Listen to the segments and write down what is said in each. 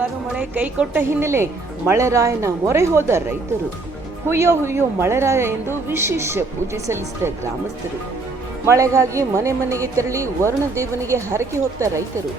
ಮುಂಗಾರು ಮಳೆ ಕೈಕೊಟ್ಟ ಹಿನ್ನೆಲೆ ಮಳೆರಾಯನ ಮೊರೆ ಹೋದ ರೈತರು. ಹುಯ್ಯೋ ಹುಯ್ಯೋ ಮಳೆರಾಯ ಎಂದು ವಿಶೇಷ ಪೂಜೆ ಸಲ್ಲಿಸಿದ ಗ್ರಾಮಸ್ಥರು. ಮಳೆಗಾಗಿ ಮನೆ ಮನೆಗೆ ತೆರಳಿ ವರುಣ ದೇವನಿಗೆ ಹರಕೆ ಹೊತ್ತ ರೈತರು.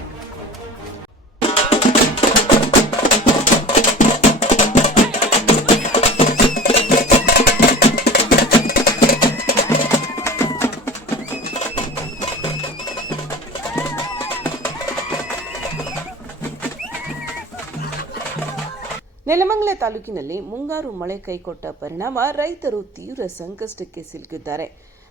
ನೆಲಮಂಗಲ ತಾಲೂಕಿನಲ್ಲಿ ಮುಂಗಾರು ಮಳೆ ಕೈಕೊಟ್ಟ ಪರಿಣಾಮ ರೈತರು ತೀವ್ರ ಸಂಕಷ್ಟಕ್ಕೆ ಸಿಲುಕಿದ್ದಾರೆ.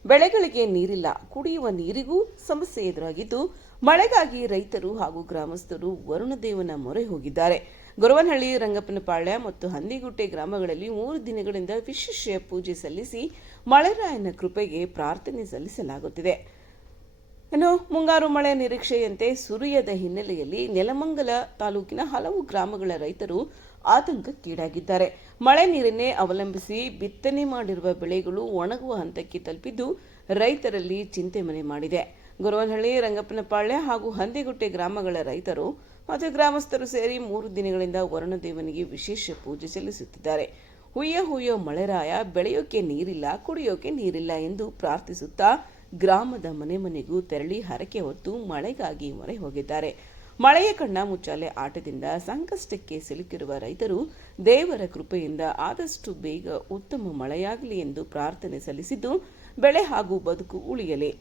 ಬೆಳೆಗಳಿಗೆ ನೀರಿಲ್ಲ, ಕುಡಿಯುವ ನೀರಿಗೂ ಸಮಸ್ಯೆ ಎದುರಾಗಿದ್ದು, ಮಳೆಗಾಗಿ ರೈತರು ಹಾಗೂ ಗ್ರಾಮಸ್ಥರು ವರುಣದೇವನ ಮೊರೆ ಹೋಗಿದ್ದಾರೆ. ಗೊರವನಹಳ್ಳಿ, ರಂಗಪ್ಪನಪಾಳ್ಯ ಮತ್ತು ಹಂದಿಗುಟ್ಟೆ ಗ್ರಾಮಗಳಲ್ಲಿ 3 ದಿನಗಳಿಂದ ವಿಶೇಷ ಪೂಜೆ ಸಲ್ಲಿಸಿ ಮಳೆರಾಯನ ಕೃಪೆಗೆ ಪ್ರಾರ್ಥನೆ ಸಲ್ಲಿಸಲಾಗುತ್ತಿದೆ. ಮುಂಗಾರು ಮಳೆ ನಿರೀಕ್ಷೆಯಂತೆ ಸುರಿಯದ ಹಿನ್ನೆಲೆಯಲ್ಲಿ ನೆಲಮಂಗಲ ತಾಲೂಕಿನ ಹಲವು ಗ್ರಾಮಗಳ ರೈತರು ಆತಂಕಕ್ಕೀಡಾಗಿದ್ದಾರೆ. ಮಳೆ ನೀರನ್ನೇ ಅವಲಂಬಿಸಿ ಬಿತ್ತನೆ ಮಾಡಿರುವ ಬೆಳೆಗಳು ಒಣಗುವ ಹಂತಕ್ಕೆ ತಲುಪಿದ್ದು ರೈತರಲ್ಲಿ ಚಿಂತೆ ಮನೆ ಮಾಡಿದೆ. ಗೊರವನಹಳ್ಳಿ, ರಂಗಪ್ಪನಪಾಳ್ಯ ಹಾಗೂ ಹಂದಿಗುಟ್ಟೆ ಗ್ರಾಮಗಳ ರೈತರು ಮತ್ತು ಗ್ರಾಮಸ್ಥರು ಸೇರಿ 3 ದಿನಗಳಿಂದ ವರುಣದೇವನಿಗೆ ವಿಶೇಷ ಪೂಜೆ ಸಲ್ಲಿಸುತ್ತಿದ್ದಾರೆ. ಹುಯ್ಯ ಹುಯ್ಯೋ ಮಳೆರಾಯ, ಬೆಳೆಯೋಕೆ ನೀರಿಲ್ಲ, ಕುಡಿಯೋಕೆ ನೀರಿಲ್ಲ ಎಂದು ಪ್ರಾರ್ಥಿಸುತ್ತಾ ಗ್ರಾಮದ ಮನೆ ಮನೆಗೂ ತೆರಳಿ ಹರಕೆ ಹೊತ್ತು ಮಳೆಗಾಗಿ ಮೊರೆ ಹೋಗಿದ್ದಾರೆ. ಮಳೆಯ ಕಣ್ಣ ಮುಚ್ಚಾಲೆ ಆಟದಿಂದ ಸಂಕಷ್ಟಕ್ಕೆ ಸಿಲುಕಿರುವ ರೈತರು ದೇವರ ಕೃಪೆಯಿಂದ ಆದಷ್ಟು ಬೇಗ ಉತ್ತಮ ಮಳೆಯಾಗಲಿ ಎಂದು ಪ್ರಾರ್ಥನೆ ಸಲ್ಲಿಸಿದ್ದು, ಬೆಳೆ ಹಾಗೂ ಬದುಕು ಉಳಿಯಲಿ.